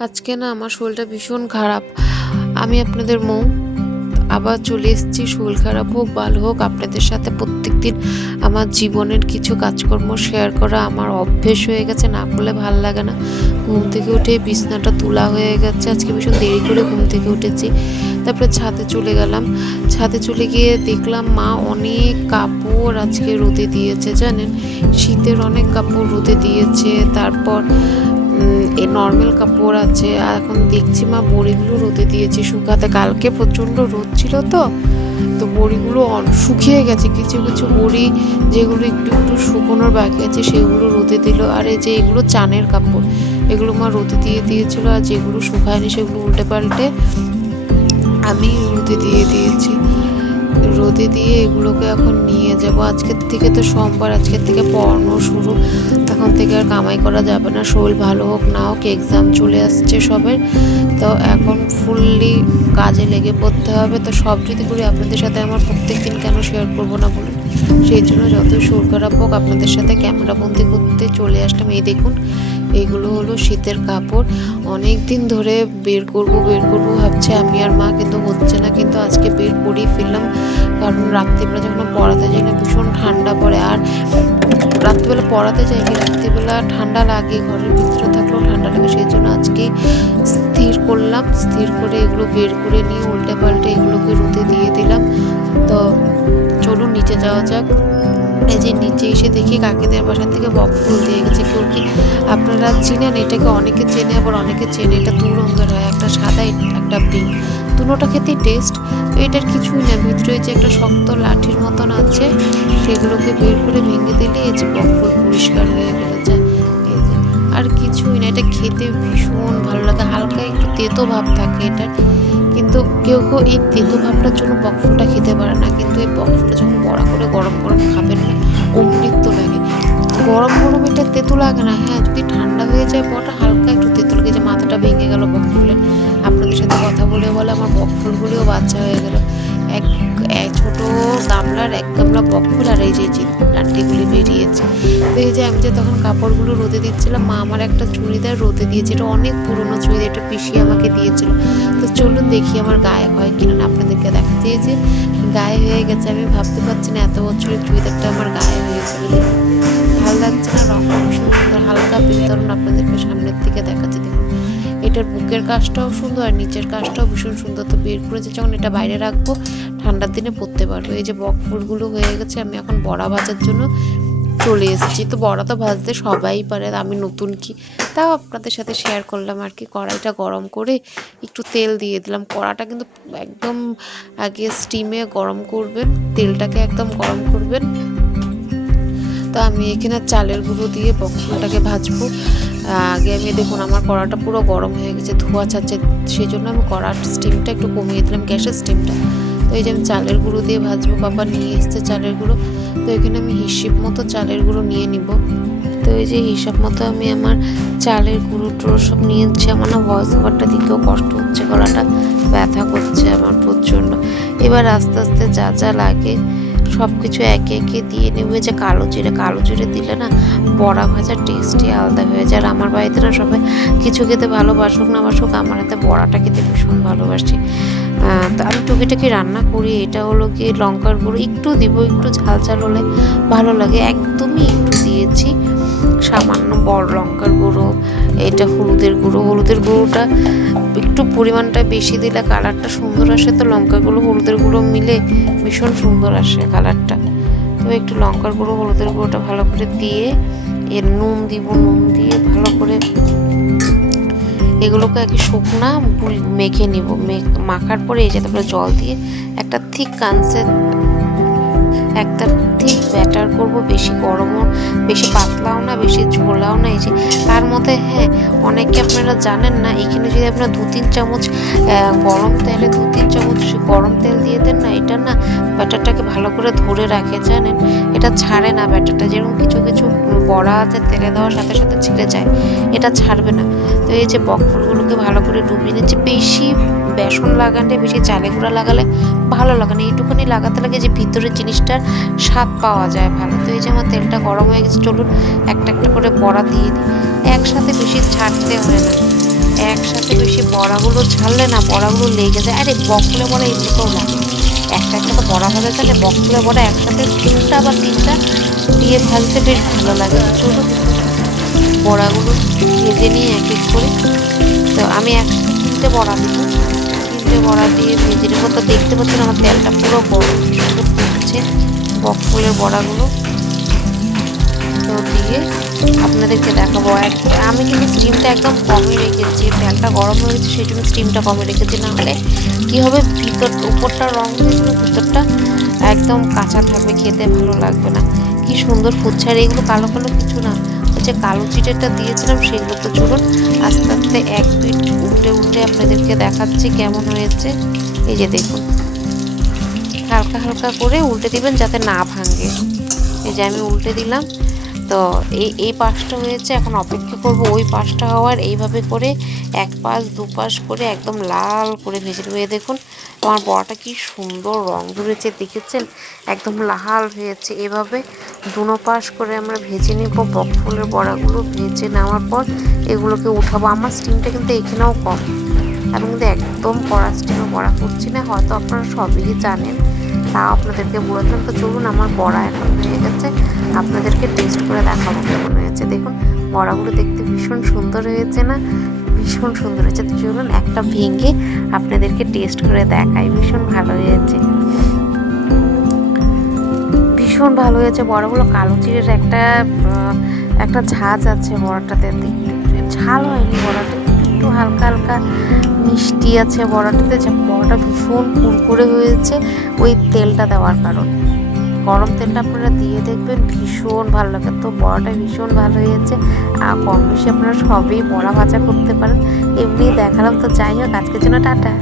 আজকে না আমার শরীরটা ভীষণ খারাপ। আমি আপনাদের মৌ, আবার চলে এসেছি, শরীর খারাপ হোক, ভালো হোক, আপনাদের সাথে প্রত্যেকদিন আমার জীবনের কিছু কাজকর্ম শেয়ার করা আমার অভ্যেস হয়ে গেছে, না করলে ভালো লাগে না। ঘুম থেকে উঠে বিছনাটা তোলা হয়ে গেছে, আজকে ভীষণ দেরি করে ঘুম থেকে উঠেছি। তারপরে ছাদে চলে গেলাম। ছাদে চলে গিয়ে দেখলাম মা অনেক কাপড় আজকে রোদে দিয়েছে, জানেন? শীতের অনেক কাপড় রোদে দিয়েছে, তারপর এই নর্মাল কাপড় আছে। আর এখন দেখছি মা বড়িগুলো রোদে দিয়েছে। শুকাতে কালকে প্রচণ্ড রোদ ছিল তো। তো বড়িগুলো শুকিয়ে গেছে। কিছু কিছু বড়ি যেগুলো একটু একটু শুকোনোর বাকি আছে, সেগুলো রোদে দিল। আর এই যে এগুলো চানের কাপড়, এগুলো মা রোদে দিয়ে দিয়েছিল। আর যেগুলো শুকায়নি, সেগুলো উল্টে পাল্টে আমি রোদে দিয়ে দিয়েছি। রোদে দিয়ে এগুলোকে এখন নিয়ে যাব। আজকের থেকে তো সোমবার আজকের থেকে পড়ানো শুরু। এখন থেকে আর কামাই করা যাবে না। শরীর ভালো হোক না হোক এক্সাম চলে আসছে সবের। তো এখন ফুললি কাজে লেগে পড়তে হবে। তো সব যদি করি, আপনাদের সাথে আমার প্রত্যেক দিন কেন শেয়ার করব না বলুন? সেই জন্য যতই শরীর খারাপ হোক, আপনাদের সাথে ক্যামেরা বন্দি করতে চলে আসলাম। এই দেখুন এইগুলো হলো শীতের কাপড়। অনেক দিন ধরে বের করব, বের করব ভাবছি। আমি আর মা কিন্তু হচ্ছে না, কিন্তু আজকে বের করেই ফেললাম। কারণ রাত্রিবেলা যখন পড়াতে যাই না, ভীষণ ঠান্ডা পড়ে। আর রাত্রিবেলা পড়াতে যাই রাত্রিবেলা ঠান্ডা লাগে, ঘরের ভিতরে থাকলেও ঠান্ডা লাগে, সেই জন্য আজকে স্থির করলাম। স্থির করে এগুলো বের করে নিয়ে উল্টে পাল্টে এগুলোকে রোদে দিয়ে দিলাম। তো চলুন, নিচে যাওয়া যাক। এই যে নিচে এসে দেখি কাকিদের বাসা থেকে বক ফুল দিয়ে গেছে। কেউ কি আপনারা চিনেন? এটাকে অনেকে চেনে, আবার অনেকে চেনে। এটা দু রঙের হয়, একটা সাদা, একটা পিঙ্ক। দুটোটা খেতে টেস্ট তো এটার কিছুই না, ভিতরে যে একটা শক্ত লাঠির মতন আছে, সেগুলোকে বের করে ভেঙে দিলে এই যে বকফুল পরিষ্কার হয়ে যে আর কিছুই না, এটা খেতে ভীষণ ভালো লাগে, হালকা একটু তেতো ভাব থাকে এটার, কিন্তু কেউ কেউ এই তেতো ভাবটার জন্য বকফুলটা খেতে পারে না, কিন্তু এই বকফুলটা যখন বড়া করে গরম গরম খাবেন না, অমৃত লাগে। গরম গরম এটা তেতো লাগে না হ্যাঁ যদি ঠান্ডা হয়ে যায় বড়টা, হালকা একটু তেতো লাগে, যে মাথাটা ভেঙে গেল বকফুলে আপনাদের সাথে কথা বলে বলে আমার বকফুলগুলিও বাচ্চা হয়ে গেল। এক ছোট গামলার এক গামলা বকফুল আর এই যে যে বেরিয়েছে। তো এই যে আমি যে তখন কাপড়গুলো রোদে দিচ্ছিলাম, মা আমার একটা চুড়িদার রোদে দিয়েছে। এটা অনেক পুরনো চুড়িদার, এটা পিসিয়ে আমাকে দিয়েছিল। তো চলুন দেখি আমার গায়ে হয় কিনা আপনাদেরকে দেখাচ্ছি। এই যে গায়ে হয়ে গেছে, আমি ভাবতে পারছি না এত বছরের চুড়িদারটা আমার গায়ে হয়েছে ভালো লাগছে না রঙ সুন্দর, হালকা বিতরণ আপনাদেরকে সামনের দিকে দেখাচ্ছি এটার বুকের কাজটাও সুন্দর আর নিচের কাজটাও ভীষণ সুন্দর। তো বের করেছে যখন এটা বাইরে রাখব, ঠান্ডার দিনে পরতে পারব। এই যে বক ফুলগুলো হয়ে গেছে, আমি এখন বড়া ভাজার জন্য চলে এসেছি। তো বড়া তো ভাজতে সবাই পারে আমি নতুন কি? তাও আপনাদের সাথে শেয়ার করলাম আর কি। কড়াইটা গরম করে একটু তেল দিয়ে দিলাম। কড়াটা কিন্তু একদম আগে স্টিমে গরম করবেন, তেলটাকে একদম গরম করবেন। তো আমি এখানে চালের গুঁড়ো দিয়ে বকফুলটাকে ভাজবো। আগে আমি দেখুন, আমার কড়াটা পুরো গরম হয়ে গেছে, ধোয়া ছাড়ছে সেই জন্য আমি কড়ার স্টিমটা একটু কমিয়ে দিলাম, গ্যাসের স্টিমটা তো এই যে আমি চালের গুঁড়ো দিয়ে ভাজবো বাবা নিয়ে এসছে চালের গুঁড়ো। তো এখানে আমি হিসেব মতো চালের গুঁড়ো নিয়ে নিব। তো এই যে হিসাব মতো আমি আমার চালের গুঁড়ো টুড়ো সব নিয়েছি আমার না ভয়েস ওভারটা দিতেও কষ্ট হচ্ছে, গলাটা ব্যথা করছে আমার প্রচণ্ড। এবার আস্তে আস্তে যা যা লাগে সব কিছু একে একে দিয়ে নেবে যে কালো জিরে কালো জিরে দিলে না বড়া ভাজার টেস্টই আলাদা হয়ে যায়। আর আমার বাড়িতে না সবাই কিছু খেতে ভালোবাসুক না বাসুক, আমার হাতে বড়াটা খেতে ভীষণ ভালোবাসি। তো আমি টুকিটাকি রান্না করি। এটা হলো কি লঙ্কার গুঁড়ো। একটু দিব, একটু ঝাল ঝাল হলে ভালো লাগে। একদমই একটু দিয়েছি। সামান্য বড় লঙ্কার গুঁড়ো এটা হলুদের গুঁড়ো। হলুদের গুঁড়োটা একটু পরিমাণটা বেশি দিলে কালারটা সুন্দর আসে। তো লঙ্কা গুঁড়ো হলুদের গুঁড়ো মিলে ভীষণ সুন্দর আসে কালারটা। তো একটু লঙ্কার গুঁড়ো, হলুদের গুঁড়োটা ভালো করে দিয়ে এর নুন দিব, নুন দিয়ে ভালো করে এগুলোকে আগে শুকনা মেখে নিব। মেখ- মাখার পরে এই যে তারপরে জল দিয়ে একটা থিক কানসেন একটা ঠিক ব্যাটার করব, বেশি গরমও, বেশি পাতলাও না, বেশি ঝোলাও না, এই যে তার মধ্যে হ্যাঁ অনেকে আপনারা জানেন না, এখানে যদি আপনারা দু তিন চামচ গরম তেলে, দু তিন চামচ গরম তেল দিয়ে দেন না, এটা না ব্যাটারটাকে ভালো করে ধরে রাখে, জানেন? এটা ছাড়ে না ব্যাটারটা, যেরকম কিছু কিছু বড়া আছে, তেলে দেওয়ার সাথে সাথে ছিঁড়ে যায়, এটা ছাড়বে না। তো এই যে বকফুলগুলোকে ভালো করে ডুবিয়ে নিচ্ছে, বেশি বেসন লাগালে বেশি চালে গুঁড়া লাগালে ভালো লাগে না, এইটুকুনি লাগাতে লাগে যে ভিতরের জিনিসটার স্বাদ পাওয়া যায় ভালো। তো এই যে আমার তেলটা গরম হয়ে গেছে, চলুন একটা একটা করে বড়া দিয়ে দিই। একসাথে বেশি ছাড়তে হয় না। একসাথে বেশি বড়াগুলো ছাড়লে না বড়াগুলো লেগে যায়। আরে বকলে বড়া এমনিতেও লাগে একটা একটা তো বড়া ভাজা চালে বকলে বড়া একসাথে তিনটা বা তিনটা দিয়ে ভাজতে বেশ ভালো লাগে। চলুন বড়াগুলো ভেজে নিয়ে এক এক করে। তো আমি একসাথে তিনটে বড়া দিব তিনটে বড়া দিয়ে ভেজে নেব। তো দেখতে পাচ্ছেন আমার তেলটা পুরো গরম সুন্দর ফুটছে বকফুলের বড়াগুলো। দিয়ে আপনাদেরকে দেখাবো আমি কিন্তু স্টিমটা একদম কমই রেখেছি তেলটা গরম হয়ে গেছে, সেই জন্য স্টিমটা কমে রেখেছি। নাহলে কী হবে, ভিতর উপরটা রং হয়েছিল, ভিতরটা একদম কাঁচা থাকবে, খেতে ভালো লাগবে না। কি সুন্দর ফুটছে, আর এগুলো কালো কালো কিছু না। যে কালো চিটেটা দিয়েছিলাম, সেগুলো তো চলুন আস্তে আস্তে এক পিঠ উল্টে উল্টে আপনাদেরকে দেখাচ্ছি কেমন হয়েছে। এই যে দেখুন। হালকা হালকা করে উল্টে দিবেন যাতে না ভাঙে। এই যে আমি উল্টে দিলাম। তো এই এই পাশটা হয়েছে, এখন অপেক্ষা করব ওই পাশটা হওয়ার। এইভাবে করে এক পাশ, দু পাশ করে একদম লাল করে ভেজে নেব। দেখুন, আমার বড়াটা কি সুন্দর রং ধরেছে, দেখেছেন? একদম লাল হয়েছে। এভাবে দুনো পাশ করে আমরা ভেজে নিব। বকফুলের বড়াগুলো ভেজে নেওয়ার পর এগুলোকে উঠাবো। আমার স্টিমটা কিন্তু এখানেও কম। আমি কিন্তু একদম কড়া স্টিমে বড়া করছি না, হয়তো আপনারা সবই জানেন। তাও আপনাদেরকে বলেছিলাম তো চলুন আমার বড়া এখন হয়ে গেছে। আপনাদেরকে টেস্ট করে দেখাবো কেমন হয়েছে। দেখুন, বড়াগুলো দেখতে ভীষণ সুন্দর হয়েছে না? ভীষণ সুন্দর হয়েছে। তো চলুন একটা ভেঙে আপনাদেরকে টেস্ট করে দেখাই। ভীষণ ভালো হয়েছে। ভীষণ ভালো হয়েছে বড়াগুলো। কালো চিড়ের একটা একটা ঝাঁজ আছে বড়াটাতে। দেখতে ঝাল হয়নি বড়াটা একটু হালকা হালকা মিষ্টি আছে বড়াটাতে, যে বড়াটা ভীষণ কুরকুরে হয়েছে ওই তেলটা দেওয়ার কারণ। গরম তেলটা আপনারা দিয়ে দেখবেন ভীষণ ভালো লাগে। তো বড়াটা ভীষণ ভালো হয়েছে। আর কম বেশি আপনারা সবই বড়া ভাজা করতে পারেন। এমনি দেখালাম তো, যাই হোক, আজকের জন্য টাটা।